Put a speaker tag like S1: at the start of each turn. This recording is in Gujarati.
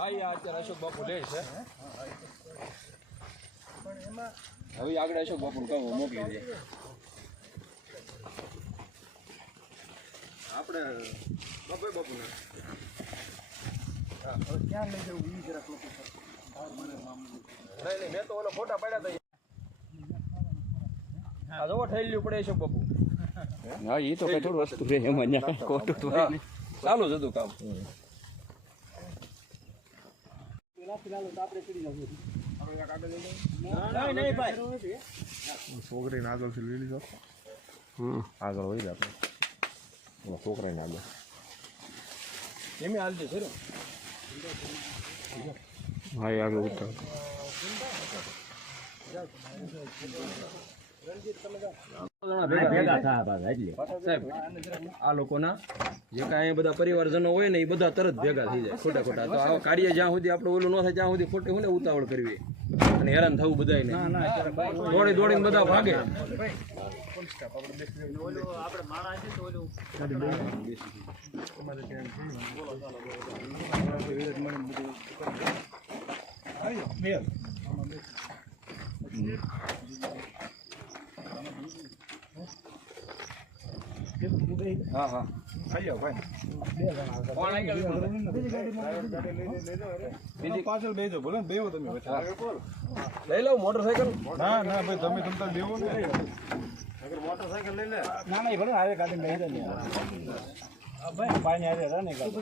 S1: હા એ અત્યારે અશોક બાપુ લે છે. હવે આગળ અશોક બાપુ કહું મોકલી દે. આપણે બાપુ બાપુ ને નહીં નહીં મેં તો ઓલો ફોટા પાડ્યા હતા હા જોવો ઠેલ્યું પડે અશોક બાપુ.
S2: હા એ તો કઈ થોડું વસ્તુ છે એમાં ખોટું.
S1: ચાલુ જ હતું કામ.
S3: છોકરીને આગળથી લઈ લીધો.
S2: હમ.
S3: આગળ વહી જાય આપણે. છોકરાને આગળ.
S1: એમ હાલતી છે
S2: હા એ આગળ ઉતાર.
S1: સાહેબ આ લોકોના જે કાંઈ બધા પરિવારજનો હોય ને એ બધા તરત ભેગા થઈ જાય ખોટા ખોટા. તો આવા કાર્ય જ્યાં સુધી આપણે ઓલું ન થાય ત્યાં સુધી ખોટે હું ને ઉતાવળ કરવી. અને હેરાન થવું બધાને દોડી દોડીને બધા ભાગે. હા હા કોણ આવી ભાઈ બીજી
S3: પાછળ બેજો બોલો ને બેવો તમે
S1: લઈ લો મોટરસાયકલ.
S3: ના ના ભાઈ તમે તમ તાર બેવો ને.
S4: ના ના એ ભલે હારે કાઢીને લઈ જાય ને. ભાઈ પાણી હારે રહે ને કાઢે.